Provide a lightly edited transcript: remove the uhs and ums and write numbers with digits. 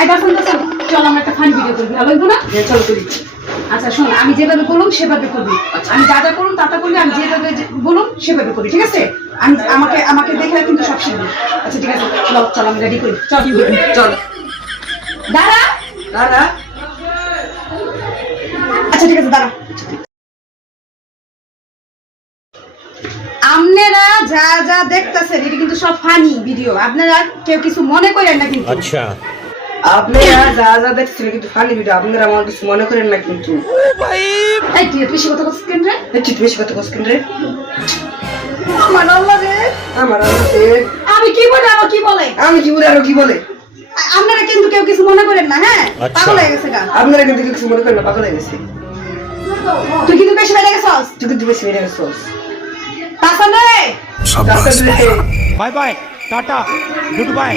এই দেখুন তো চল আমরা একটা ফানি ভিডিও করি, ভালো হইব না? চলো করি। আচ্ছা শোন, আমি যেভাবে বললাম সেভাবে করবি। আমি যা যা করুন তা করবি, আমি যেভাবে বলুন সেভাবে করবি, ঠিক আছে? আমি আমাকে আমাকে দেখে কিন্তু সব শিখবি। আচ্ছা ঠিক আছে, চল চল আমি রেডি করি, চল চল। দাঁড়া। দাঁড়া। আচ্ছা ঠিক আছে, দাঁড়া। আপনারা যা যা দেখতেছেন এটা কিন্তু সব ফানি ভিডিও, আপনারা কেউ কিছু মনে করেন না কিন্তু। আচ্ছা, আপনারা যা যা দেখছেন কিন্তু ফানি ভিডিও, আপনারা আমার কিছু মনে করেন না কিন্তু। এই তুই বেশি কথা বলছিস কেন রে? একটু বেশি কথা বলছেন রে। আমার আল্লাহ রে, আমার আছে। আমি কি বলে আর ও কি বলে? আমি কি বলে আর ও কি বলে? আপনারা কিন্তু কেউ কিছু মনে করেন না, হ্যাঁ? আচ্ছা। পাগল হয়ে গেছে গা। আপনারা কিন্তু কিছু মনে করেন না, পাগল হয়ে গেছে। তুই কিন্তু বেশি বেড়ে গেছস। তুই কিন্তু বেশি বেড়ে গেছিস। তাসান রে, রাস্তা দিয়ে bye bye, tata, good bye.